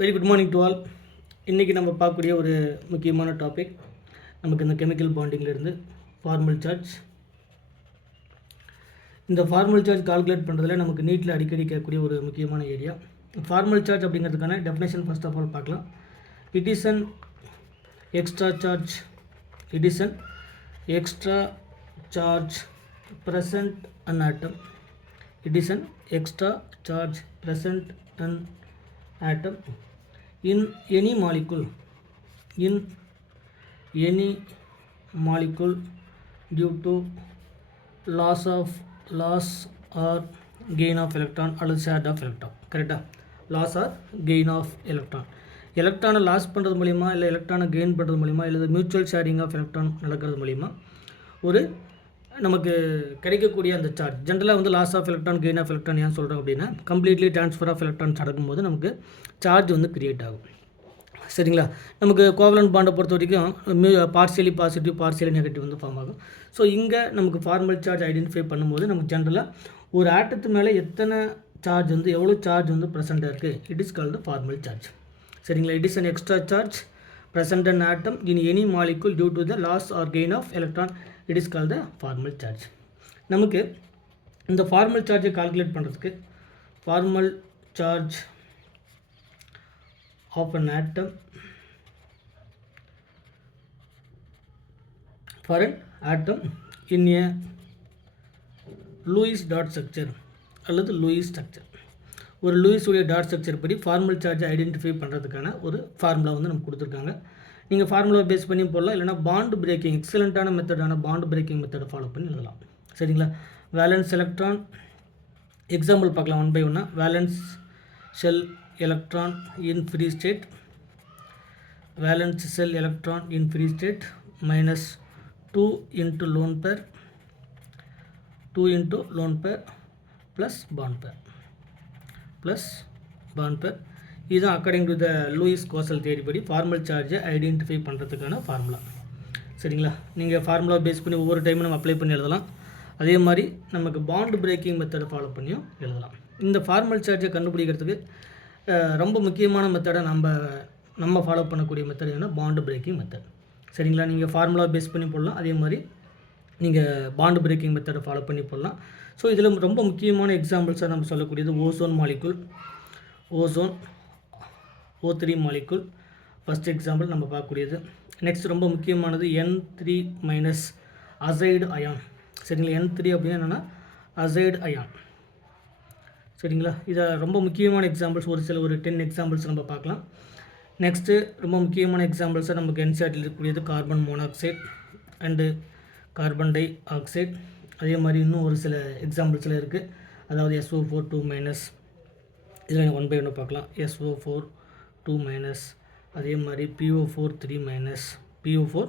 Very good morning to all. இன்றைக்கி நம்ம பார்க்கக்கூடிய ஒரு முக்கியமான டாபிக் நமக்கு இந்த கெமிக்கல் பாண்டிங்லேருந்து ஃபார்மல் சார்ஜ். இந்த ஃபார்மல் சார்ஜ் கால்குலேட் பண்ணுறதுல நமக்கு நீட்டில் அடிக்கடி கேட்கக்கூடிய ஒரு முக்கியமான ஏரியா. ஃபார்மல் சார்ஜ் அப்படிங்கிறதுக்கான டெஃபினேஷன் ஃபர்ஸ்ட் ஆஃப் ஆல் பார்க்கலாம். It is an extra charge. It is an extra charge present an atom. It is an extra charge present an atom in any molecule. In any molecule due to loss or gain of electron அல்லது share of electron. கரெக்டாக? Loss or gain of electron. எலக்ட்ரானை loss பண்ணுறது மூலிமா, இல்லை எலக்ட்ரானை gain பண்ணுறது மூலிமா, இல்லை மியூச்சுவல் ஷேரிங் ஆஃப் எலக்ட்ரான் நடக்கிறது மூலிமா ஒரு நமக்கு கிடைக்கக்கூடிய அந்த சார்ஜ். ஜென்ரலாக வந்து loss of electron, gain of electron ஏன் சொல்கிறோம் அப்படின்னா, கம்ப்ளீட்லி ட்ரான்ஸ்ஃபர் ஆஃப் எலக்ட்ரான்ஸ் நடக்கும்போது நமக்கு சார்ஜ் வந்து கிரியேட் ஆகும். சரிங்களா? நமக்கு கோவலன்ட் பாண்டை பொறுத்த வரைக்கும் பார்சியலி பாசிட்டிவ், பார்சியலி நெகட்டிவ் வந்து ஃபார்ம் ஆகும். ஸோ இங்கே நமக்கு ஃபார்மல் சார்ஜ் ஐடென்டிஃபை பண்ணும்போது நமக்கு ஜென்ரலாக ஒரு ஆட்டத்து மேலே எத்தனை சார்ஜ் வந்து, எவ்வளோ சார்ஜ் வந்து ப்ரெசென்ட்டாக இருக்குது, it is called formal charge. சரிங்களா? It is an extra charge present an atom in any molecule due to the loss or gain of electron. It is called the formal charge. நமக்கு இந்த formal charge calculate பண்ணுறதுக்கு formal charge of an atom for an atom in a Lewis dot structure அல்லது Lewis structure. ஒரு லூயிஸுடைய dot structure படி formal சார்ஜை identify பண்ணுறதுக்கான ஒரு formula வந்து நமக்கு கொடுத்துருக்காங்க. நீங்கள் ஃபார்முலா பேஸ் பண்ணி போடலாம், இல்லைனா பாண்ட் பிரேக்கிங், எக்ஸலண்ட்டான மெத்தடான பாண்ட் பிரேக்கிங் மெத்தடை ஃபாலோ பண்ணி எழுதலாம். சரிங்களா? வேலன்ஸ் எலக்ட்ரான் எக்ஸாம்பிள் பார்க்கலாம் ஒன் பை ஒன்னா. வேலன்ஸ் ஷெல் எலக்ட்ரான் இன் free state, valence shell electron இன் free state minus 2 into lone pair, 2 into lone pair plus bond pair. இதுதான் according to the Lewis Kossel theory படி formal சார்ஜை identify பண்ணுறதுக்கான formula. சரிங்களா? நீங்கள் formula base பண்ணி ஒவ்வொரு டைமும் நம்ம அப்ளை பண்ணி எழுதலாம். அதே மாதிரி நமக்கு பாண்ட் பிரேக்கிங் மெத்தடை ஃபாலோ பண்ணியும் எழுதலாம். இந்த ஃபார்மல் சார்ஜை கண்டுபிடிக்கிறதுக்கு ரொம்ப முக்கியமான மெத்தடை நம்ம ஃபாலோ பண்ணக்கூடிய மெத்தட் என்ன? Bond braking method. சரிங்களா? நீங்கள் ஃபார்முலா பேஸ் பண்ணி போடலாம், அதே மாதிரி நீங்கள் பாண்ட் பிரேக்கிங் மெத்தடை ஃபாலோ பண்ணி போடலாம். ஸோ இதில் ரொம்ப முக்கியமான எக்ஸாம்பிள்ஸாக நம்ம சொல்லக்கூடியது ozone molecule, ozone O3 molecule first example நம்ம பார்க்கக்கூடியது. நெக்ஸ்ட் ரொம்ப முக்கியமானது N3 மைனஸ் அசைடு அயான். சரிங்களா? N3 அப்படின்னா என்னென்னா அசைடு அயான். சரிங்களா? இதை ரொம்ப முக்கியமான எக்ஸாம்பிள்ஸ் ஒரு 10 எக்ஸாம்பிள்ஸ் நம்ம பார்க்கலாம். நெக்ஸ்ட்டு ரொம்ப முக்கியமான எக்ஸாம்பிள்ஸாக நமக்கு என்சிஆர்டியில் இருக்கக்கூடியது carbon monoxide and carbon di oxide. அதே மாதிரி இன்னும் ஒரு சில எக்ஸாம்பிள்ஸில் இருக்குது. அதாவது SO4 2 மைனஸ், இதில் ஒன் பை ஒன்று பார்க்கலாம். SO4 2 மைனஸ், அதே மாதிரி PO4 3 minus, PO4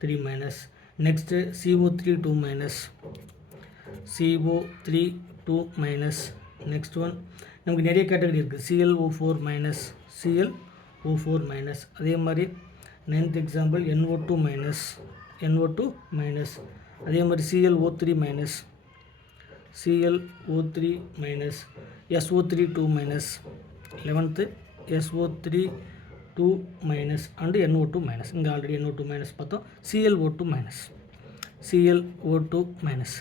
3 minus. Next CO3 2 minus, CO3 2 minus. Next one நமக்கு நிறைய கேட்டகரி இருக்குது. ClO4 minus, ClO4 minus. அதே மாதிரி 9th example NO2 minus, NO2 minus. அதே மாதிரி ClO3 minus, ClO3 minus, SO3 2 minus. 11th SO3 2 minus and NO2 minus. இங்கே already NO2 minus பார்த்தோம். ClO2 minus, ClO2 minus.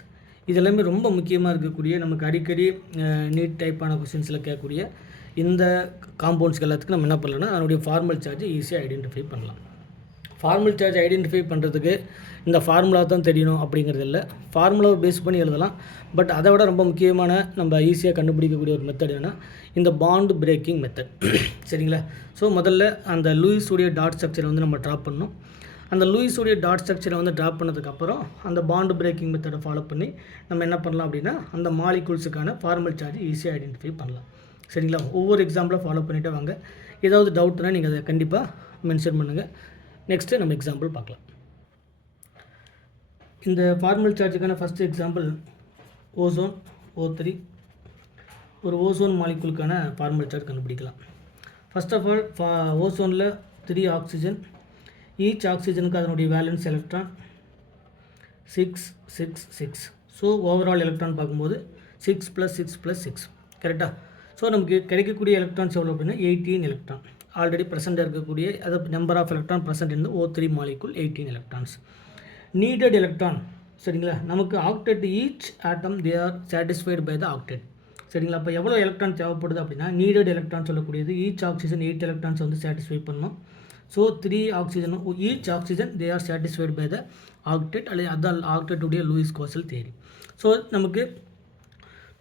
இதெல்லாமே ரொம்ப முக்கியமாக இருக்கக்கூடிய, நமக்கு அடிக்கடி நீட் டைப்பான கொஸ்டின்ஸில் கேட்கக்கூடிய இந்த காம்பவுண்ட்ஸ்க்கு எல்லாத்துக்கும் நம்ம என்ன பண்ணலாம்னா அதனுடைய ஃபார்மல் சார்ஜை ஈஸியாக ஐடென்டிஃபை பண்ணலாம். ஃபார்மல் சார்ஜ் ஐடென்டிஃபை பண்ணுறதுக்கு இந்த ஃபார்முலா தான் தெரியணும் அப்படிங்கிறது இல்லை, ஃபார்முலாவை பேஸ் பண்ணி எழுதலாம். பட் அதை விட ரொம்ப முக்கியமான நம்ம ஈஸியாக கண்டுபிடிக்கக்கூடிய ஒரு மெத்தட் என்னென்னா இந்த பாண்ட் பிரேக்கிங் மெத்தட். சரிங்களா? ஸோ முதல்ல அந்த லூயிஸுடைய டாட் ஸ்ட்ரக்சரை வந்து நம்ம ட்ராப் பண்ணணும். அந்த லூயிஸுடைய டாட் ஸ்ட்ரக்சரை வந்து ட்ராப் பண்ணதுக்கப்புறம் அந்த பாண்ட் பிரேக்கிங் மெத்தடை ஃபாலோ பண்ணி நம்ம என்ன பண்ணலாம் அப்படின்னா அந்த மாலிகூல்ஸுக்கான ஃபார்மல் சார்ஜ் ஈஸியாக ஐடென்டிஃபை பண்ணலாம். சரிங்களா? ஒவ்வொரு எக்ஸாம்பிளாக ஃபாலோ பண்ணிவிட்டு வாங்க. ஏதாவது டவுட்னா நீங்கள் அதை கண்டிப்பாக மென்ஷன் பண்ணுங்கள். நெக்ஸ்ட்டு நம்ம எக்ஸாம்பிள் பார்க்கலாம். இந்த ஃபார்மல் சார்ஜுக்கான ஃபஸ்ட் எக்ஸாம்பிள் ஓசோன் O3. ஒரு ஓசோன் மாலிகுலுக்கான ஃபார்மல் சார்ஜ் கண்டுபிடிக்கலாம். ஃபர்ஸ்ட் ஆஃப் ஆல் ஓசோனில் 3 ஆக்சிஜன், ஈச் ஆக்சிஜனுக்கு அதனுடைய valence electron 6 6 6. So overall electron பார்க்கும்போது 6 + 6 + 6 கரெக்டாக. ஸோ நமக்கு கிடைக்கக்கூடிய எலக்ட்ரான்ஸ் எவ்வளோ அப்படின்னா 18 எலக்ட்ரான் ஆல்ரெடி ப்ரெசென்ட்டாக இருக்கக்கூடிய அதாவது நம்பர் ஆஃப் எலக்ட்ரான் ப்ரெசென்ட் இந்த O3 molecule 18 electrons. Needed electron சரிங்களா, நமக்கு octet each atom they are satisfied by the octet சரிங்களா. அப்போ எவ்வளோ எலக்ட்ரான் தேவைப்படுது அப்படின்னா நீடட் எலக்ட்ரான் சொல்லக்கூடியது ஈச் ஆக்சிஜன் 8 எலக்ட்ரான்ஸ் வந்து சாட்டிஸ்ஃபை பண்ணணும். So 3 oxygen each oxygen they are satisfied by the octet அல்லது அதான் ஆக்டெட்டுடைய லூயிஸ் கோசல் தியரி. ஸோ நமக்கு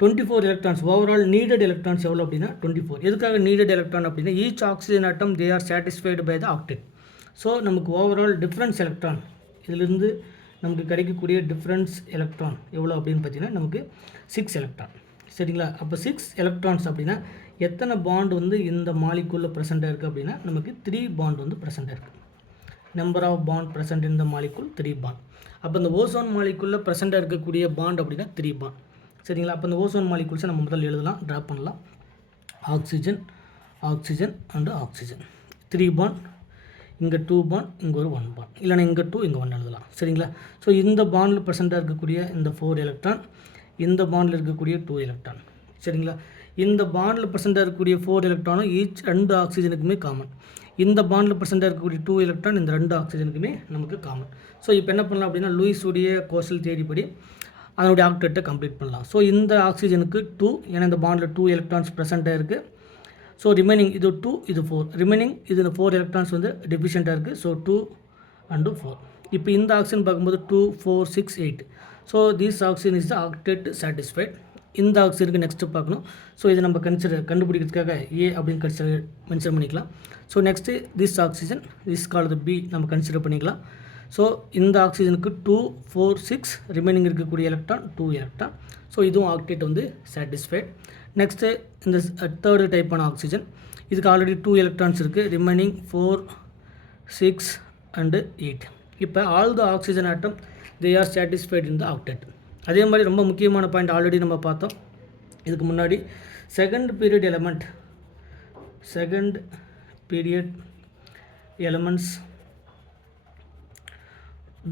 24 எலக்ட்ரான்ஸ் ஓவரால் நீடட் எலக்ட்ரான்ஸ் எவ்வளோ அப்படின்னா 24. எதுக்காக நீடட் எலக்ட்ரான் அப்படின்னா each oxygen atom they are satisfied by the octet. So நமக்கு ஓவரால் டிஃப்ரென்ஸ் எலக்ட்ரான் இதிலிருந்து நமக்கு கிடைக்கக்கூடிய டிஃப்ரென்ஸ் எலக்ட்ரான் எவ்வளோ அப்படின்னு பார்த்தீங்கன்னா நமக்கு 6 எலக்ட்ரான் சரிங்களா. அப்போ 6 எலக்ட்ரான்ஸ் அப்படின்னா எத்தனை பாண்ட் வந்து இந்த மாலிகுலில் ப்ரெசென்ட்டாக இருக்குது அப்படின்னா நமக்கு 3 பாண்ட் வந்து ப்ரெசென்ட்டாக இருக்குது. நம்பர் ஆஃப் பாண்ட் ப்ரெசென்ட் இந்த மாலிகுல் 3 பாண்ட். அப்போ இந்த ஓசோன் மாலிகுலில் ப்ரெசென்ட்டாக இருக்கக்கூடிய பாண்ட் அப்படின்னா 3 பாண்ட் சரிங்களா. அப்போ இந்த ஓசோன் மாலிகுல்ஸை நம்ம முதல்ல எழுதலாம், ட்ரா பண்ணலாம். Oxygen oxygen and oxygen 3 bond, இங்கே 2 பாண்ட், இங்கே ஒரு 1 பாண்ட், இல்லைனா இங்கே 2 இங்கே 1 எழுதலாம் சரிங்களா. ஸோ இந்த பாண்டில் ப்ரெசென்ட்டாக இருக்கக்கூடிய இந்த 4 எலக்ட்ரான், இந்த பாண்டில் இருக்கக்கூடிய 2 எலக்ட்ரான் சரிங்களா. இந்த பாண்டில் ப்ரெசென்ட்டாக இருக்கக்கூடிய 4 எலக்ட்ரானும் ஈச் 2 ஆக்சிஜனுக்குமே காமன். இந்த பாண்டில் ப்ரெசென்ட்டாக இருக்கக்கூடிய 2 எலக்ட்ரான் இந்த 2 ஆக்சிஜனுக்குமே நமக்கு காமன். ஸோ இப்போ என்ன பண்ணலாம் அப்படின்னா லூயிஸ் உடைய கோசல் தியரி படி அதனுடைய ஆக்டெட்டை கம்ப்ளீட் பண்ணலாம். ஸோ இந்த ஆக்சிஜனுக்கு 2 ஏன்னா இந்த பாண்டில் 2 எலக்ட்ரான்ஸ் ப்ரெசென்ட்டாக இருக்குது. ஸோ ரிமைனிங் இது 2 இது 4 ரிமைனிங் இது 4 எலக்ட்ரான்ஸ் வந்து டெஃபிஷியண்ட்டாக இருக்குது. So 2 and 4. இப்போ இந்த ஆக்சிஜன் பார்க்கும்போது 2 4 6 8. So this oxygen is the octet satisfied. இந்த ஆக்சிஜனுக்கு நெக்ஸ்ட்டு பார்க்கணும். ஸோ இதை நம்ம கண்டுபிடிக்கிறதுக்காக ஏ அப்படின்னு மென்ஷன் பண்ணிக்கலாம். So next this oxygen this called B நம்ம கன்சிடர் பண்ணிக்கலாம். ஸோ இந்த ஆக்சிஜனுக்கு 2 4 6 ரிமைனிங் இருக்கக்கூடிய எலக்ட்ரான் 2 எலக்ட்ரான். ஸோ இதுவும் ஆக்டெட் வந்து சாட்டிஸ்ஃபைட். நெக்ஸ்ட்டு இந்த தேர்டு டைப்பான ஆக்சிஜன் இதுக்கு ஆல்ரெடி 2 எலக்ட்ரான்ஸ் இருக்குது, ரிமைனிங் 4 6 and 8. இப்போ all the oxygen atom they are satisfied in the octet. அதே மாதிரி ரொம்ப முக்கியமான பாயிண்ட் ஆல்ரெடி நம்ம பார்த்தோம் இதுக்கு முன்னாடி. Second period elements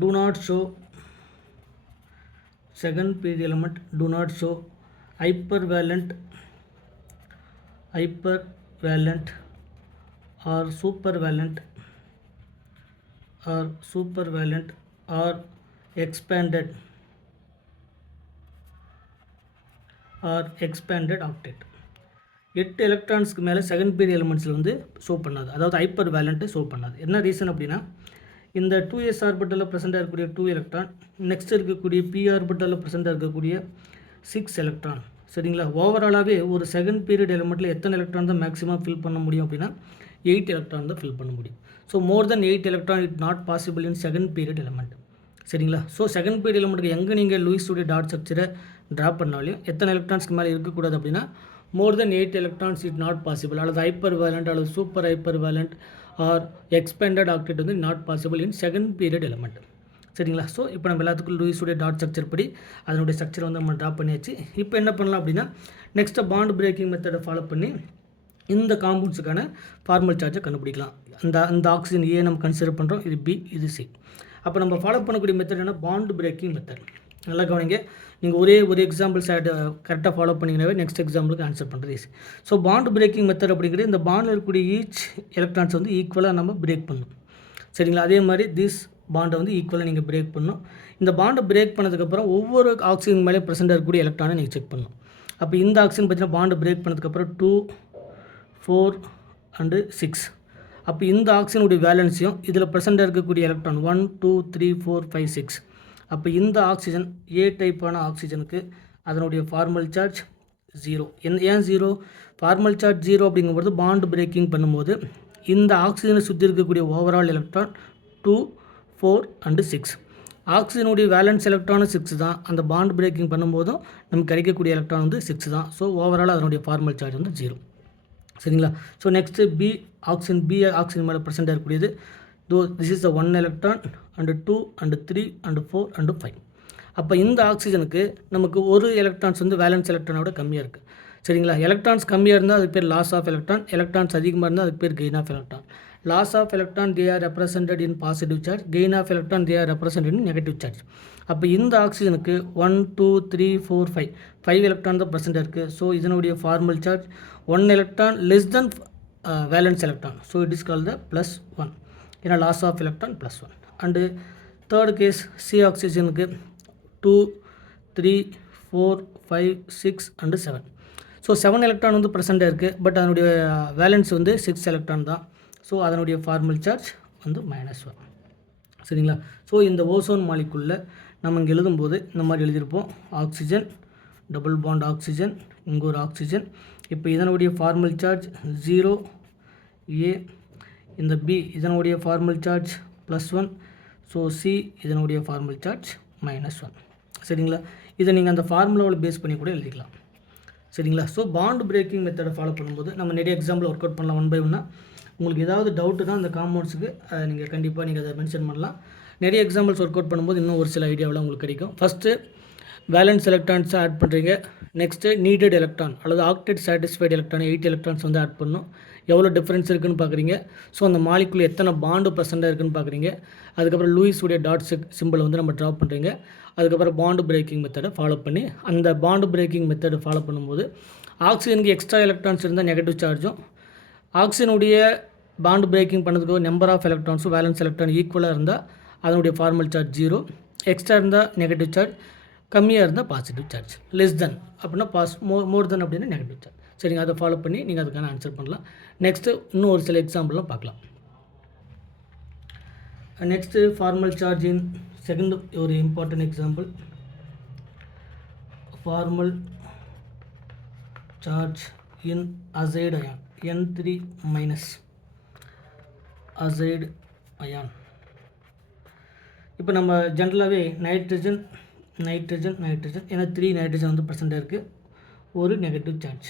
do not show second period element do not show hypervalent or supervalent or expanded octet. 8 எலக்ட்ரான்ஸ்க்கு மேலே செகண்ட் பீரியட் எலிமெண்ட்ஸில் வந்து ஷோ பண்ணாது, அதாவது ஹைப்பர் வேலண்ட்டு ஷோ பண்ணாது. என்ன ரீசன் அப்படின்னா இந்த 2s ஆர்பிட்டலில் ப்ரெசென்ட்டாக இருக்கக்கூடிய 2 எலக்ட்ரான், நெக்ஸ்ட் இருக்கக்கூடிய p ஆர்பிட்டலில் ப்ரெசென்ட்டாக இருக்கக்கூடிய 6 எலக்ட்ரான் சரிங்களா. ஓவராலாகவே ஒரு செகண்ட் பீரியட் எலிமெண்ட்டில் எத்தனை எலக்ட்ரான் தான் மேக்ஸிமம் ஃபில் பண்ண முடியும் அப்படின்னா 8 எலக்ட்ரான் தான் ஃபில் பண்ண முடியும். So more than 8 electron it not possible in second period element சரிங்களா. ஸோ செகண்ட் பீரியட் எலிமெண்ட்டுக்கு எங்கே நீங்கள் லூயிஸுடைய டாட் ஸ்ட்ரக்சரை ட்ரா பண்ணாலையும் எத்தனை எலக்ட்ரான்ஸ்க்கு மேலே இருக்கக்கூடாது அப்படின்னா more than 8 electrons it not possible, அல்லது ஹைப்பர் வேலண்ட் அல்லது super hyper valent or expanded octet வந்து not possible in second period element சரிங்களா. ஸோ இப்போ நம்ம எல்லாத்துக்கும் லூயிஸுடைய டாட் ஸ்ட்ரக்சர் படி அதனுடைய ஸ்ட்ரக்சர் வந்து நம்ம ட்ரா பண்ணியாச்சு. இப்போ என்ன பண்ணலாம் அப்படின்னா நெக்ஸ்ட்டு பாண்ட் பிரேக்கிங் மெத்தடை ஃபாலோ பண்ணி இந்த காம்பவுண்ட்ஸுக்கான ஃபார்மல் சார்ஜை கண்டுபிடிக்கலாம். அந்த ஆக்சிஜன் ஏ நம்ம கன்சிடர் பண்ணுறோம், இது பி இது சி. அப்போ நம்ம ஃபாலோ பண்ணக்கூடிய மெத்தட் என்ன, பாண்ட் பிரேக்கிங் மெத்தட். நல்லா கவனிங்க, நீங்கள் ஒரு எக்ஸாம்பிள் கரெக்டாக ஃபாலோ பண்ணிங்கனாவே நெக்ஸ்ட் எக்ஸாம்பிளுக்கு ஆன்சர் பண்ணுறது easy. So bond braking method அப்படிங்கிறது இந்த பாண்டில் இருக்கக்கூடிய ஈச் எலக்ட்ரான்ஸ் வந்து ஈக்குவலாக நம்ம பிரேக் பண்ணணும் சரிங்களா. அதே மாதிரி திஸ் பாண்டை வந்து ஈக்குவலாக நீங்கள் பிரேக் பண்ணணும். இந்த பாண்டை பிரேக் பண்ணதுக்கப்புறம் ஒவ்வொரு ஆக்சிஜன் மேலே ப்ரெசென்ட்டாக இருக்கக்கூடிய எலக்ட்ரானை நீங்கள் செக் பண்ணணும். அப்போ இந்த ஆக்சிஜன் பார்த்தீங்கன்னா பாண்டு பிரேக் பண்ணதுக்கப்புறம் 2 4 and 6. அப்போ இந்த ஆக்சிஜனுடைய வேலன்ஸையும் இதில் ப்ரெசென்ட்டாக இருக்கக்கூடிய எலக்ட்ரான் 1 2 3 4 5 6. அப்போ இந்த ஆக்சிஜன் ஏ டைப்பான ஆக்சிஜனுக்கு அதனுடைய ஃபார்மல் சார்ஜ் 0. ஏன் 0? ஃபார்மல் சார்ஜ் 0 அப்படிங்கும்போது பாண்ட் பிரேக்கிங் பண்ணும்போது இந்த ஆக்சிஜனை சுற்றி இருக்கக்கூடிய ஓவரால் எலக்ட்ரான் 2 4 and 6. ஆக்சிஜனுடைய வேலன்ஸ் எலக்ட்ரானும் 6 தான், அந்த பாண்ட் பிரேக்கிங் பண்ணும்போதும் நமக்கு கிடைக்கக்கூடிய எலக்ட்ரான் வந்து 6 தான். ஸோ ஓவரால் அதனுடைய ஃபார்மல் சார்ஜ் வந்து 0 சரிங்களா. ஸோ நெக்ஸ்ட்டு பி ஆக்சிஜன் மேலே ப்ரெசென்ட்டாக இருக்கக்கூடியது this is the 1 electron and 2 and 3 and 4 and 5. அப்போ இந்த ஆக்சிஜனுக்கு நமக்கு ஒரு எலக்ட்ரான்ஸ் வந்து வேலன்ஸ் எலக்ட்ரானோட கம்மியாக இருக்குது சரிங்களா. எலக்ட்ரான்ஸ் கம்மியாக இருந்தால் அதுக்கு பேர் லாஸ் ஆஃப் எலக்ட்ரான், எலக்ட்ரான்ஸ் அதிகமாக இருந்தால் அதுக்கு பேர் gain of electron. Loss of electron they are represented in positive charge, gain of electron they are represented in negative charge. அப்போ இந்த ஆக்சிஜனுக்கு 1 2 3 4 5 5 எலக்ட்ரான் தான் ப்ரெசென்ட் இருக்குது. ஸோ இதனுடைய formal charge 1 electron less than valence electron. So it is called the +1, ஏன்னா loss of electron +1. And third case C ஆக்சிஜனுக்கு 2 3 4 5 6 and 7. So 7 electron வந்து ப்ரெசென்ட்டாக இருக்குது, பட் அதனுடைய வேலன்ஸ் வந்து 6 எலக்ட்ரான் தான். ஸோ அதனுடைய ஃபார்மல் சார்ஜ் வந்து -1. சரிங்களா? ஸோ இந்த ஓசோன் மாலிகுலில் நம்ம இங்கே எழுதும்போது இந்த மாதிரி எழுதியிருப்போம். ஆக்சிஜன், டபுள் பாண்ட் ஆக்சிஜன், இங்கே ஒரு ஆக்சிஜன். இப்போ இதனுடைய ஃபார்மல் சார்ஜ் 0 A, இந்த B இதனுடைய ஃபார்மல் சார்ஜ் +1. ஸோ C இதனுடைய ஃபார்மல் சார்ஜ் -1. சரிங்களா? இதை நீங்கள் அந்த ஃபார்முலாவில் பேஸ் பண்ணி கூட எழுதிக்கலாம். சரிங்களா? ஸோ பாண்ட் பிரேக்கிங் மெத்தடை ஃபாலோ பண்ணும்போது நம்ம நிறைய எக்ஸாம்பிள் ஒர்க் அவுட் பண்ணலாம் 1 by 1. உங்களுக்கு ஏதாவது டவுட்டுனா அந்த காம்பவுண்ட்ஸுக்கு நீங்கள் கண்டிப்பாக நீங்கள் அதை மென்ஷன் பண்ணலாம். நிறைய எக்ஸாம்பிள்ஸ் ஒர்க் அவுட் பண்ணும்போது இன்னும் ஒரு சில ஐடியாவெலாம் உங்களுக்கு கிடைக்கும். ஃபஸ்ட்டு வேலன்ஸ் எலக்ட்ரான்ஸை ஆட் பண்ணுறீங்க. நெக்ஸ்ட்டு நீடட் எலக்ட்ரான் அல்லது ஆக்டேட் சாட்டிஸ்ஃபைடு எலக்ட்ரான் 8 எலக்ட்ரான்ஸ் வந்து ஆட் பண்ணணும். எவ்வளோ டிஃப்ரென்ஸ் இருக்குதுன்னு பார்க்குறீங்க. ஸோ அந்த மாலிகுல் எத்தனை பாண்டு ப்ரெசென்ட்டாக இருக்குதுன்னு பார்க்குறீங்க. அதுக்கப்புறம் லூயிஸுடைய டாட் சிம்பிளை வந்து நம்ம ட்ரா பண்ணுறீங்க. அதுக்கப்புறம் பாண்டு பிரேக்கிங் மெத்தடை ஃபாலோ பண்ணி அந்த பாண்டு பிரேக்கிங் மெத்தடை ஃபாலோ பண்ணும்போது ஆக்சிஜனுக்கு எக்ஸ்ட்ரா எலக்ட்ரான்ஸ் இருந்தால் நெகட்டிவ் சார்ஜும், ஆக்சிஜனுடைய பாண்டு பிரேக்கிங் பண்ணதுக்கு நம்பர் ஆஃப் எலக்ட்ரான்ஸும் வேலன்ஸ் எலக்ட்ரான் ஈக்குவலாக இருந்தால் அதனுடைய ஃபார்மல் சார்ஜ் 0, எக்ஸ்ட்ரா இருந்தால் நெகட்டிவ் சார்ஜ், கம்மியாக இருந்தால் பாசிட்டிவ் சார்ஜ், லெஸ் தென் அப்படின்னா மோர் தென் அப்படின்னா நெகட்டிவ் சார்ஜ். சரிங்க, அதை ஃபாலோ பண்ணி நீங்கள் அதுக்கான ஆன்சர் பண்ணலாம். நெக்ஸ்ட்டு இன்னும் ஒரு சில எக்ஸாம்பிள்லாம் பார்க்கலாம். Next formal charge in second ஒரு important example. Formal charge in azide ion N3- azide ion. இப்போ நம்ம ஜென்ரலாகவே நைட்ரஜன் ஏன்னா 3 நைட்ரஜன் வந்து ப்ரெசென்ட்டாக இருக்குது, ஒரு நெகட்டிவ் சார்ஜ்.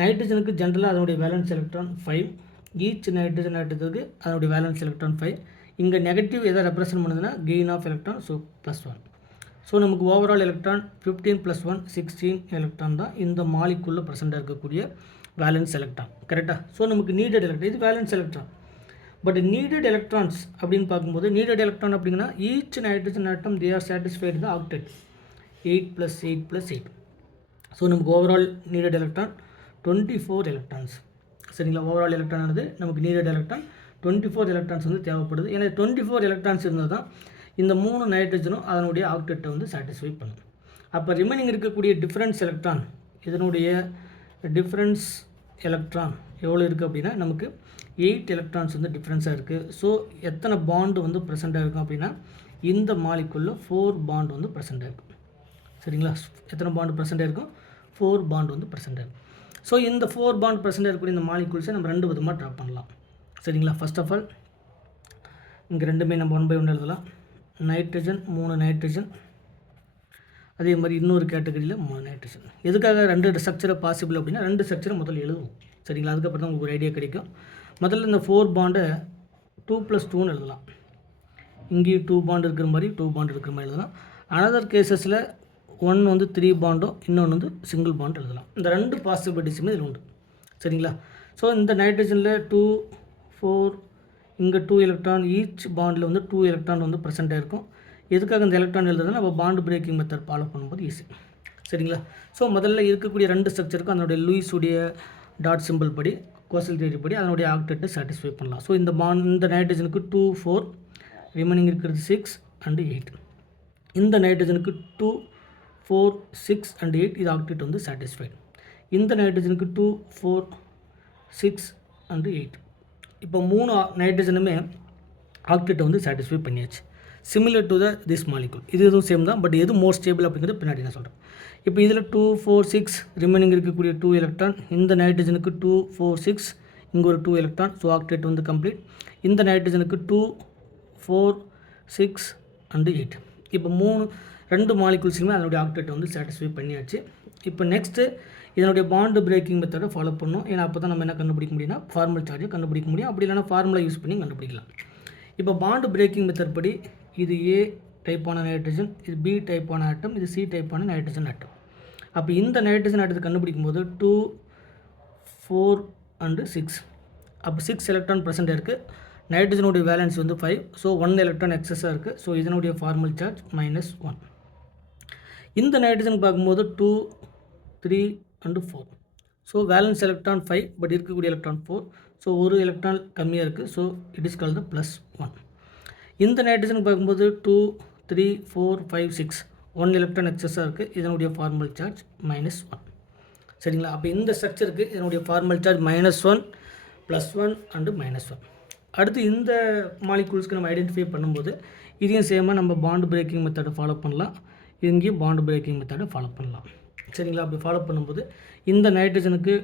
நைட்ரஜனுக்கு ஜென்ரலாக அதனுடைய வேலன்ஸ் எலக்ட்ரான் 5, ஈச் நைட்ரஜன் ஆட்டத்துக்கு அதனுடைய வேலன்ஸ் எலக்ட்ரான் 5. இங்கே நெகட்டிவ் எதை ரெப்ரசன்ட் பண்ணுதுன்னா gain of electron, so +1. So நமக்கு ஓவரால் எலக்ட்ரான் 15 + 1 16 எலக்ட்ரான் தான் இந்த மாலிகுலில் ப்ரெசென்ட்டாக இருக்கக்கூடிய வேலன்ஸ் எலக்ட்ரான். கரெக்டாக? ஸோ நமக்கு நீடட் எலக்ட்ரான், இது valence electron. But needed electrons அப்படின்னு பார்க்கும்போது நீடட் எலக்ட்ரான் அப்படிங்கன்னா each nitrogen atom they are satisfied the octet 8 + 8 + 8. So நமக்கு ஓவரால் நீடட் எலக்ட்ரான் 24 எலக்ட்ரான்ஸ். சரிங்களா? ஓவரால் எலக்ட்ரான் ஆனது நமக்கு நீடட் எலக்ட்ரான் 24 எலக்ட்ரான்ஸ் வந்து தேவைப்படுது. ஏன்னா 24 எலக்ட்ரான்ஸ் இருந்தால் தான் இந்த 3 நைட்ரஜனும் அதனுடைய ஆக்டெட்டை வந்து சாட்டிஸ்ஃபை பண்ணும். அப்போ ரிமைனிங் இருக்கக்கூடிய டிஃப்ரென்ஸ் எலக்ட்ரான், இதனுடைய டிஃப்ரென்ஸ் எலக்ட்ரான் எவ்வளோ இருக்குது அப்படின்னா நமக்கு 8 எலக்ட்ரான்ஸ் வந்து டிஃப்ரென்ஸாக இருக்குது. ஸோ எத்தனை பாண்டு வந்து ப்ரெசென்ட்டாக இருக்கும் அப்படின்னா இந்த மாலிகுலில் 4 பாண்டு வந்து ப்ரெசென்ட்டாக இருக்கும். சரிங்களா? எத்தனை பாண்டு ப்ரெசென்ட்டாக இருக்கும்? 4 பாண்டு வந்து ப்ரெசென்ட்டாக இருக்கும். ஸோ இந்த 4 பாண்ட் ப்ரெசென்ட்டாக இருக்கக்கூடிய இந்த மாலிகுல்ஸை நம்ம 2 விதமாக ட்ரா பண்ணலாம். சரிங்களா? ஃபர்ஸ்ட் ஆஃப் ஆல் இங்கே ரெண்டுமே நம்ம 1 by 1 எழுதலாம். நைட்ரஜன் 3 நைட்ரஜன், அதே மாதிரி இன்னொரு கேட்டகரியில் 3 நைட்ரஜன். எதுக்காக 2 ஸ்ட்ரக்சரை பாசிபிள் அப்படின்னா 2 ஸ்ட்ரக்சரை முதல்ல எழுதுவோம். சரிங்களா? அதுக்கப்புறம் தான் உங்களுக்கு ஒரு ஐடியா கிடைக்கும். முதல்ல இந்த 4 பாண்டை 2 + 2ன்னு எழுதலாம். இங்கேயும் 2 பாண்ட் இருக்கிற மாதிரி 2 பாண்ட் இருக்கிற மாதிரி எழுதலாம். அனதர் கேசஸில் 1 வந்து 3 பாண்டும் இன்னொன்று வந்து சிங்கிள் பாண்ட் எழுதலாம். இந்த 2 பாசிபிலிட்டிஸுமே இதில் உண்டு. சரிங்களா? ஸோ இந்த நைட்ரஜனில் 2 4 இங்கே 2 எலக்ட்ரான், ஈச் பாண்டில் வந்து 2 எலக்ட்ரான் வந்து ப்ரெசென்ட்டாக இருக்கும். எதுக்காக இந்த எலக்ட்ரான் எழுதுறதுனா நம்ம பாண்டு பிரேக்கிங் மெத்தட் ஃபாலோ பண்ணும்போது ஈஸி. சரிங்களா? ஸோ முதல்ல இருக்கக்கூடிய 2 ஸ்ட்ரக்சருக்கும் அதனுடைய லூயிஸுடைய டாட் சிம்பிள் படி, கோசல் தியரி படி அதனுடைய ஆக்டெட்டை சாட்டிஸ்ஃபை பண்ணலாம். ஸோ இந்த நைட்ரஜனுக்கு 2 4, ரிமைனிங் இருக்கிறது 6 and 8. இந்த நைட்ரஜனுக்கு 2 4 6 and 8 இது ஆக்டெட் வந்து சாட்டிஸ்ஃபைடு. இந்த நைட்ரஜனுக்கு 2 4 6 and 8. இப்போ 3 நைட்ரஜனுமே ஆக்டெட்டை வந்து சாட்டிஸ்ஃபை பண்ணியாச்சு. Similar to this molecule. இது எதுவும் சேம் தான், பட் எது மோர் ஸ்டேபிள் அப்படிங்கிறது பின்னாடி நான் சொல்கிறேன். இப்போ இதில் 2 4 6 ரிமைனிங் இருக்கக்கூடிய 2 எலக்ட்ரான், இந்த நைட்ரஜனுக்கு 2 4 6, இங்கே ஒரு 2 எலக்ட்ரான், ஸோ ஆக்டெட் வந்து கம்ப்ளீட். இந்த நைட்ரஜனுக்கு 2 4 6 and 8. இப்போ 2 மாலிகுல்ஸுமே அதனுடைய ஆக்டெட்டை வந்து சாட்டிஸ்ஃபை பண்ணியாச்சு. இப்போ நெக்ஸ்ட்டு இதனுடைய பாண்டு பிரேக்கிங் மெத்தடை ஃபாலோ பண்ணணும். ஏன்னா அப்போ தான் நம்ம என்ன கண்டுபிடிக்க முடியும்னா ஃபார்மல் சார்ஜை கண்டுபிடிக்க முடியும். அப்படி இல்லைனா ஃபார்முலா யூஸ் பண்ணி கண்டுபிடிக்கலாம். இப்போ பாண்டு பிரேக்கிங் மெத்தட் படி இது ஏ டைப்பான நைட்ரஜன், இது பி டைப்பான ஆட்டம், இது சி டைப்பான நைட்ரஜன் ஆட்டம். அப்போ இந்த நைட்ரஜன் ஆட்டத்தை கண்டுபிடிக்கும் போது 2 4 and 6, அப்போ 6 எலக்ட்ரான் ப்ரெசென்ட்டாக இருக்குது. நைட்ரஜனுடைய வேலன்ஸ் வந்து 5. ஸோ 1 எலக்ட்ரான் எக்ஸஸாக இருக்குது. ஸோ இதனுடைய ஃபார்மல் சார்ஜ் -1. இந்த நைட்ரஜன் பார்க்கும்போது 2, 3 and 4. So valence electron 5 but இருக்கக்கூடிய எலக்ட்ரான் 4. ஸோ ஒரு எலக்ட்ரான் கம்மியாக இருக்குது. So it is called +1. இந்த நைட்ரஜன் பார்க்கும்போது 2, 3, 4, 5, 6 1 எலக்ட்ரான் எக்ஸஸாக இருக்குது. இதனுடைய ஃபார்மல் சார்ஜ் -1. சரிங்களா? அப்போ இந்த ஸ்ட்ரக்சருக்கு இதனுடைய ஃபார்மல் சார்ஜ் -1, +1 and -1. அடுத்து இந்த மாலிகூல்ஸ்க்கு நம்ம ஐடென்டிஃபை பண்ணும்போது இதையும் சேமாக நம்ம பாண்ட் பிரேக்கிங் மெத்தடை ஃபாலோ பண்ணலாம். இங்கேயும் பாண்ட் பிரேக்கிங் மெத்தடை ஃபாலோ பண்ணலாம். சரிங்களா? அப்படி ஃபாலோ பண்ணும்போது இந்த நைட்ரஜனுக்கு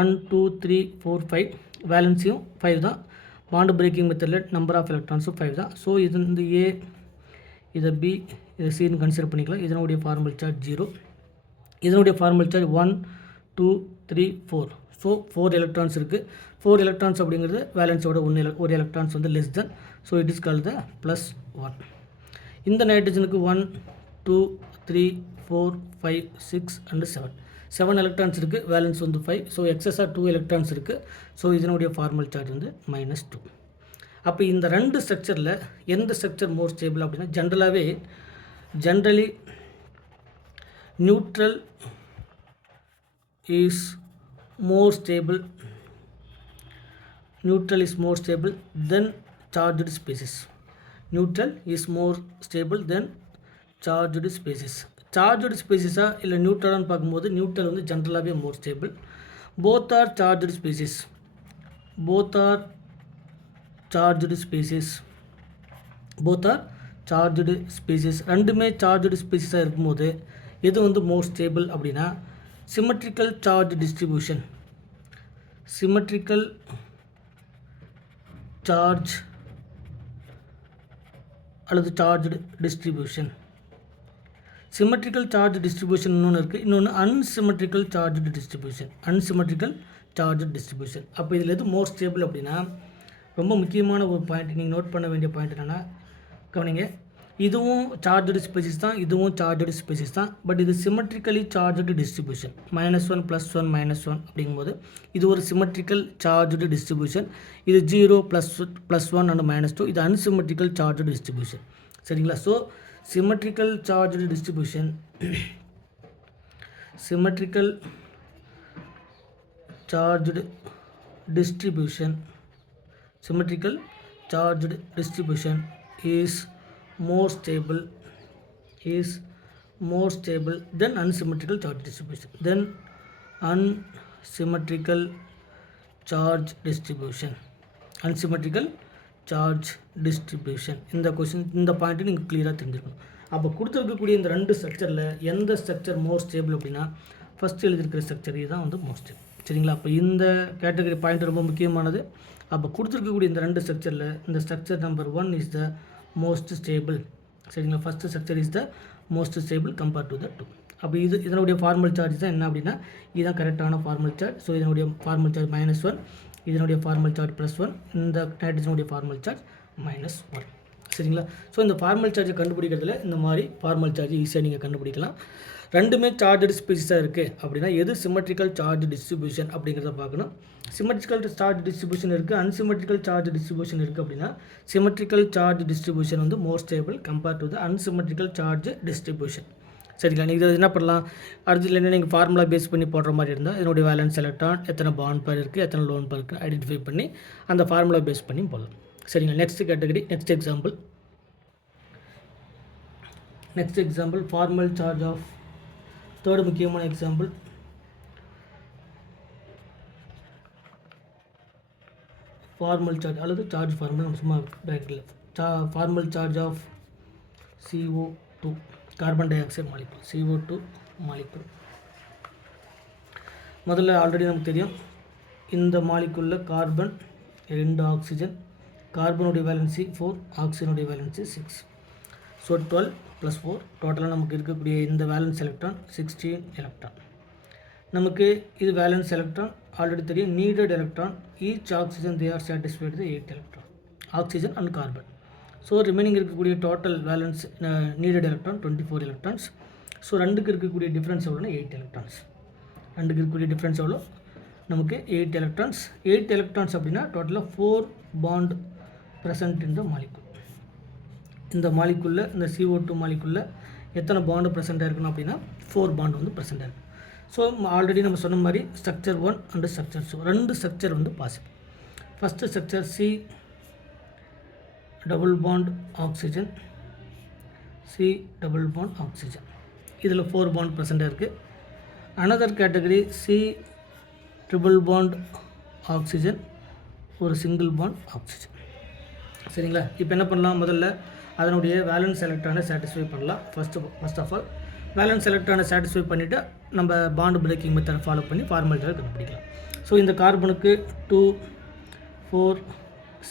1, 2, 3, 4, 5 வேலன்ஸியும் 5 தான். பாண்ட் பிரேக்கிங் மெத்தடில் நம்பர் ஆஃப் எலக்ட்ரான்ஸும் 5 தான். ஸோ இது இந்த ஏ, இதை பி, இதை சின்னு கன்சிடர் பண்ணிக்கலாம். இதனுடைய ஃபார்மல் சார்ஜ் 0. இதனுடைய ஃபார்மல் சார்ஜ் 1, 2, 3, 4. ஸோ 4 எலக்ட்ரான்ஸ் இருக்குது. 4 எலக்ட்ரான்ஸ் அப்படிங்கிறது வேலன்ஸோட ஒரு எலக்ட்ரான்ஸ் வந்து less than. So it is called the +1. இந்த நைட்ரஜனுக்கு 1, 2, 3, 4, 5, 6 and 7. 7 எலக்ட்ரான்ஸ் இருக்குது. வேலன்ஸ் வந்து 5. ஸோ எக்ஸஸாக 2 எலக்ட்ரான்ஸ் இருக்குது. ஸோ இதனுடைய ஃபார்மல் சார்ஜ் வந்து -2. அப்போ இந்த ரெண்டு ஸ்ட்ரக்சரில் எந்த ஸ்ட்ரக்சர் மோர் ஸ்டேபிள் அப்படின்னா generally neutral is more stable than charged species. Neutral is more stable than charged species. Charged species இல்லை நியூட்ரலான்னு பார்க்கும்போது நியூட்ரல் வந்து ஜென்ரலாகவே மோர் stable. both are charged species. ரெண்டுமே சார்ஜ்டு ஸ்பீசிஸாக இருக்கும்போது எது வந்து மோர் ஸ்டேபிள் அப்படின்னா symmetrical charge distribution அல்லது charged distribution. symmetrical charge distribution இன்னொன்று இருக்குது. இன்னொன்று unsymmetrical charged distribution. அப்போ இதில் எது மோர் ஸ்டேபிள் அப்படின்னா ரொம்ப முக்கியமான ஒரு பாயிண்ட் நீங்கள் நோட் பண்ண வேண்டிய பாயிண்ட் என்னென்னா கவனிங்க, இதுவும் சார்ஜ்டு ஸ்பீசிஸ் தான், இதுவும் சார்ஜ்டு ஸ்பீசிஸ் தான். பட் இது சிமெட்ரிக்கலி சார்ஜ்டு டிஸ்ட்ரிபியூஷன். -1 +1 -1 அப்படிங்கும்போது இது ஒரு சிமெட்ரிக்கல் சார்ஜ்டு டிஸ்ட்ரிபியூஷன். இது 0 +1 and -2. இது அன்சிமெட்ரிக்கல் சார்ஜ்டு டிஸ்ட்ரிபியூஷன். சரிங்களா? So symmetrical charged distribution is more stable than unsymmetrical charge distribution. Unsymmetrical charge distribution. இந்த கொஸ்டின் இந்த பாயிண்ட்டு நீங்கள் கிளியராக தெரிஞ்சுக்கணும். அப்போ கொடுத்துருக்கக்கூடிய இந்த ரெண்டு ஸ்ட்ரக்சரில் எந்த ஸ்ட்ரக்சர் மோர் ஸ்டேபிள் அப்படின்னா ஃபஸ்ட்டு எழுதியிருக்கிற ஸ்ட்ரக்சர் இதுதான் வந்து மோர் ஸ்டேபிள். சரிங்களா? அப்போ இந்த கேட்டகரி பாயிண்ட் ரொம்ப முக்கியமானது. அப்போ கொடுத்துருக்கக்கூடிய இந்த ரெண்டு ஸ்ட்ரக்சரில் இந்த structure number 1 is the most stable. சரிங்களா? First structure is the most stable compared to the 2. அப்போ இதனுடைய ஃபார்மல் சார்ஜ் தான் என்ன அப்படின்னா இதுதான் கரெக்டான ஃபார்மல் சார்ஜ். ஸோ இதனுடைய ஃபார்மல் சார்ஜ் -1, இதனுடைய ஃபார்மல் சார்ஜ் +1, இந்த நைட்ரஜனுடைய ஃபார்மல் சார்ஜ் -1. சரிங்களா? ஸோ இந்த ஃபார்மல் சார்ஜை கண்டுபிடிக்கிறதுல இந்த மாதிரி ஃபார்மல் சார்ஜ் ஈஸியாக நீங்கள் கண்டுபிடிக்கலாம். ரெண்டுமே சார்ஜ்டு ஸ்பீசிஸாக இருக்குது அப்படின்னா எது சிமெட்ரிக்கல் சார்ஜ் டிஸ்ட்ரிபியூஷன் அப்படிங்கிறத பார்க்கணும். சிமெட்ரிக்கல் சார்ஜ் டிஸ்ட்ரிபியூஷன் இருக்குது, அன்சிமெட்ரிக்கல் சார்ஜ் டிஸ்ட்ரிபியூஷன் இருக்குது அப்படின்னா சிமெட்ரிக்கல் சார்ஜ் டிஸ்ட்ரிபியூஷன் வந்து more stable compared to the unsymmetrical charge distribution. சரிங்களா? நீங்கள் என்ன பண்ணலாம், அடுத்தது என்ன நீங்கள் ஃபார்முலா பேஸ் பண்ணி போடுற மாதிரி இருந்தால் இதனுடைய வேலன்ஸ் எலக்ட்ரான் எத்தனை பாண்ட் பேர் இருக்குது, எத்தனை லோன் பேர் இருக்குது ஐடென்டிஃபை பண்ணி அந்த ஃபார்முலா பேஸ் பண்ணி போடலாம். சரிங்களா? Next category, next example formal charge of third முக்கியமான எக்ஸாம்பிள் ஃபார்மல் சார்ஜ் அல்லது சார்ஜ் ஃபார்முலா நம்ம சும்மா பேக்கில் formal charge of CO2 carbon dioxide molecule. CO2 molecule முதல்ல ஆல்ரெடி நமக்கு தெரியும் இந்த மாலிகுலில் கார்பன் 2 ஆக்சிஜன், கார்பனுடைய வேலன்சி 4, ஆக்சிஜனுடைய வேலன்சி 6. ஸோ 12 + 4 டோட்டலாக நமக்கு இருக்கக்கூடிய இந்த வேலன்ஸ் எலக்ட்ரான் 16 எலக்ட்ரான். நமக்கு இது வேலன்ஸ் எலக்ட்ரான் ஆல்ரெடி தெரியும். Needed electron each oxygen they are satisfied 8 electron oxygen and carbon. So remaining இருக்கக்கூடிய total valence needed electron 24 electrons. So ரெண்டுக்கு இருக்கக்கூடிய டிஃப்ரென்ஸ் எவ்வளோனா 8 எலக்ட்ரான்ஸ். ரெண்டுக்கு இருக்கக்கூடிய டிஃப்ரென்ஸ் எவ்வளோ நமக்கு 8 எலக்ட்ரான்ஸ். 8 எலக்ட்ரான்ஸ் அப்படின்னா டோட்டலாக 4 bond present in the molecule. இந்த மாலிகுல்ல இந்த CO2 மாலிகுல்ல எத்தனை பாண்ட் present ஆயிருக்கணும் அப்படின்னா 4 பாண்ட் வந்து present ஆயிருக்கு. ஸோ ஆல்ரெடி நம்ம சொன்ன மாதிரி ஸ்ட்ரக்சர் 1 அண்ட் ஸ்ட்ரக்சர் 2 ரெண்டு ஸ்ட்ரக்சர் வந்து possible. First structure C double bond oxygen, C double bond oxygen, இதில் 4 பாண்ட் present இருக்குது. Another category C triple bond oxygen, ஒரு சிங்கிள் பாண்ட் ஆக்சிஜன். சரிங்களா? இப்போ என்ன பண்ணலாம், முதல்ல அதனுடைய வேலன்ஸ் எலக்ட்ரானை சாட்டிஸ்ஃபை பண்ணலாம். ஃபர்ஸ்ட் ஆஃப் ஆல் வேலன்ஸ் எலக்ட்ரானை சாட்டிஸ்ஃபை பண்ணிவிட்டு நம்ம பாண்ட் பிரேக்கிங் மெத்தட் ஃபாலோ பண்ணி ஃபார்மாலிட்டியை கண்டுபிடிக்கலாம். ஸோ இந்த கார்பனுக்கு 2, 4,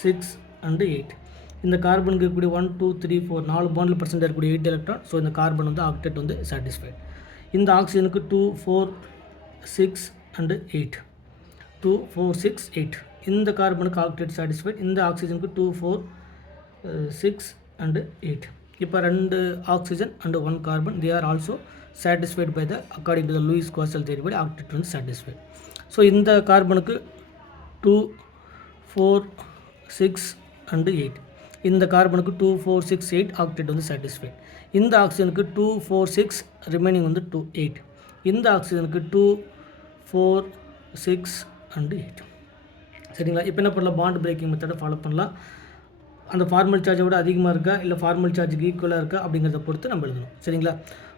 6 அண்ட் 8. இந்த கார்பனுக்கு இருக்கக்கூடிய 1, 2, 3, 4 4 பாண்டில் பர்சன்ட் இருக்கக்கூடிய 8 எலக்ட்ரான். ஸோ இந்த கார்பன் வந்து ஆக்டேட் வந்து சாட்டிஸ்ஃபைட். இந்த ஆக்சிஜனுக்கு 2, 4, 6 அண்ட் 8. 2, 4, 6, 8. இந்த கார்பனுக்கு ஆக்டேட் சாட்டிஸ்ஃபைட். இந்த ஆக்சிஜனுக்கு 2, 4, 6 அண்ட் 8. இப்போ 2 oxygen and 1 carbon, they are also satisfied by the according to the Lewis Kossel theory படி ஆக்டேட் வந்து சாட்டிஸ்ஃபைட். ஸோ இந்த கார்பனுக்கு 2, 4, 6 அண்ட் 8. இந்த கார்பனுக்கு 2, 4, 6, 8 ஆக்டேட் வந்து சாட்டிஸ்ஃபைட். இந்த ஆக்சிஜனுக்கு 2, 4, 6 ரிமைனிங் வந்து 2, 8. இந்த ஆக்சிஜனுக்கு 2, 4, 6 அண்ட் 8. சரிங்களா? இப்போ என்ன பண்ணலாம், பாண்ட் பிரேக்கிங் மெத்தடை ஃபாலோ பண்ணலாம். அந்த ஃபார்மல் சார்ஜை விட அதிகமாக இருக்கா இல்லை ஃபார்மல் சார்ஜுக்கு ஈக்குவலாக இருக்கா அப்படிங்கிறத பொறுத்து நம்ம எழுதணும். சரிங்களா?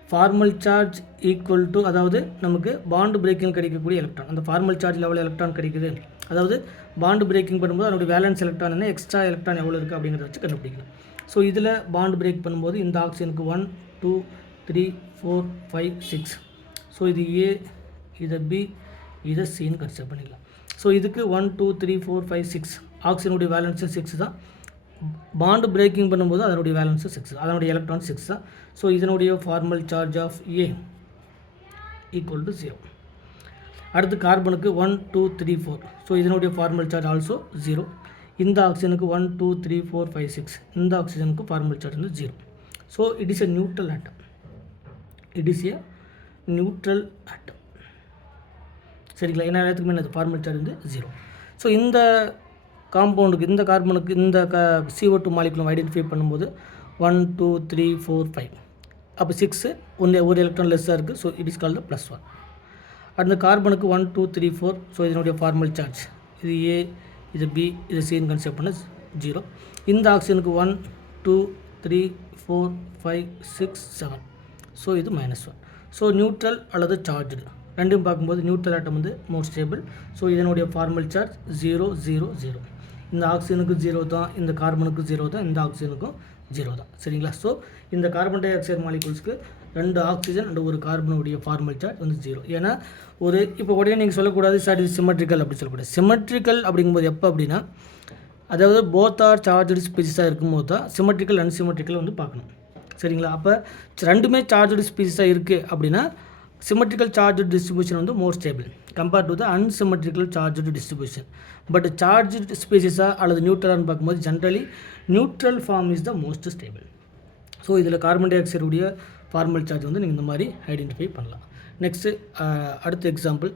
ஃபார்மல் சார்ஜ் ஈக்குவல் டு, அதாவது நமக்கு பாண்ட் பிரேக்கிங் கிடைக்கக்கூடிய எலக்ட்ரான், அந்த ஃபார்மல் சார்ஜ் லெவல் எலக்ட்ரான் கிடைக்குது, அதாவது பாண்ட் பிரேக்கிங் பண்ணும்போது அதனுடைய வேலன்ஸ் எலக்ட்ரான் என்ன, எக்ஸ்ட்ரா எலக்ட்ரான் எவ்வளோ இருக்குது அப்படிங்கிறத வச்சு கண்டுபிடிக்கணும். ஸோ இதில் பாண்ட் பிரேக் பண்ணும்போது இந்த ஆக்சிஜனுக்கு 1, 2, 3, 4, 5, 6. ஸோ இது A, இதை B, இதை Cன்னு கன்சிடர் பண்ணிக்கலாம். ஸோ இதுக்கு 1, 2, 3, 4, 5, 6 ஆக்சிஜனுடைய வேலன்ஸு 6 தான். பாண்டு பிரேக்கிங் பண்ணும்போது அதனுடைய வேலன்ஸு 6, அதனுடைய எலக்ட்ரான் 6 தான். ஸோ இதனுடைய formal charge of A equal to 0. அடுத்து கார்பனுக்கு 1, 2, 3, 4. ஸோ இதனுடைய ஃபார்மல் சார்ஜ் ஆல்சோ 0. இந்த ஆக்சிஜனுக்கு 1, 2, 3, 4, 5, 6. இந்த ஆக்சிஜனுக்கு ஃபார்மல் சார்ஜ் வந்து 0. So it is a neutral atom. It is a neutral atom. சரிங்களா? ஏன்னா எல்லாத்துக்குமே என்னது, ஃபார்மல் சார்ஜ் வந்து 0. ஸோ இந்த காம்பவுண்டுக்கு, இந்த கார்பனுக்கு, இந்த CO2 மாலிகுலும் ஐடென்டிஃபை பண்ணும்போது 1, 2, 3, 4, 5. அப்போ 6 ஒரு எலக்ட்ரான் லெஸ்ஸாக இருக்குது. So it is called +1. அந்த கார்பனுக்கு 1, 2, 3, 4. ஸோ இதனுடைய ஃபார்மல் சார்ஜ் இது A, இது B, இது Cன்னு கன்சிடர் பண்ண 0. இந்த ஆக்சிஜனுக்கு 1, 2, 3, 4, 5, 6, 7. ஸோ இது -1. ஸோ நியூட்ரல் அல்லது சார்ஜ்டு ரெண்டும் பார்க்கும்போது நியூட்ரல் ஆட்டம் வந்து மோர் ஸ்டேபிள். ஸோ இதனுடைய ஃபார்மல் சார்ஜ் 0, 0, 0. இந்த ஆக்சிஜனுக்கு 0 தான், இந்த கார்பனுக்கு 0 தான், இந்த ஆக்சிஜனுக்கும் 0 தான். சரிங்களா? ஸோ இந்த கார்பன் டை ஆக்சைடு மாலிகூல்ஸ்க்கு 2 ஆக்சிஜன் அண்ட் ஒரு கார்பனுடைய ஃபார்மல் சார்ஜ் வந்து 0. ஏன்னா ஒரு இப்போ உடனே நீங்கள் சொல்லக்கூடாது சார் இது சிமெட்ரிக்கல் அப்படி சொல்லக்கூடாது. சிமெட்ரிக்கல் அப்படிங்கும்போது எப்போ அப்படின்னா, அதாவது போத் ஆர் சார்ஜ்டு ஸ்பீசிஸாக இருக்கும்போது தான் சிமெட்ரிக்கல் அன்சிமெட்ரிக்கல் வந்து பார்க்கணும். சரிங்களா? அப்போ ரெண்டுமே சார்ஜ்டு ஸ்பீசிஸாக இருக்குது அப்படின்னா சிமெட்ரிக்கல் சார்ஜ் டிஸ்ட்ரிபியூஷன் வந்து more stable compared to the unsymmetrical charge distribution. But charge ஸ்பீசிஸாக அல்லது நியூட்ரலான்னு பார்க்கும்போது generally neutral form is the most stable. So இதில் கார்பன் டை ஆக்சைடுடைய ஃபார்மல் சார்ஜ் வந்து நீங்கள் இந்த மாதிரி ஐடென்டிஃபை பண்ணலாம். நெக்ஸ்ட்டு அடுத்த எக்ஸாம்பிள்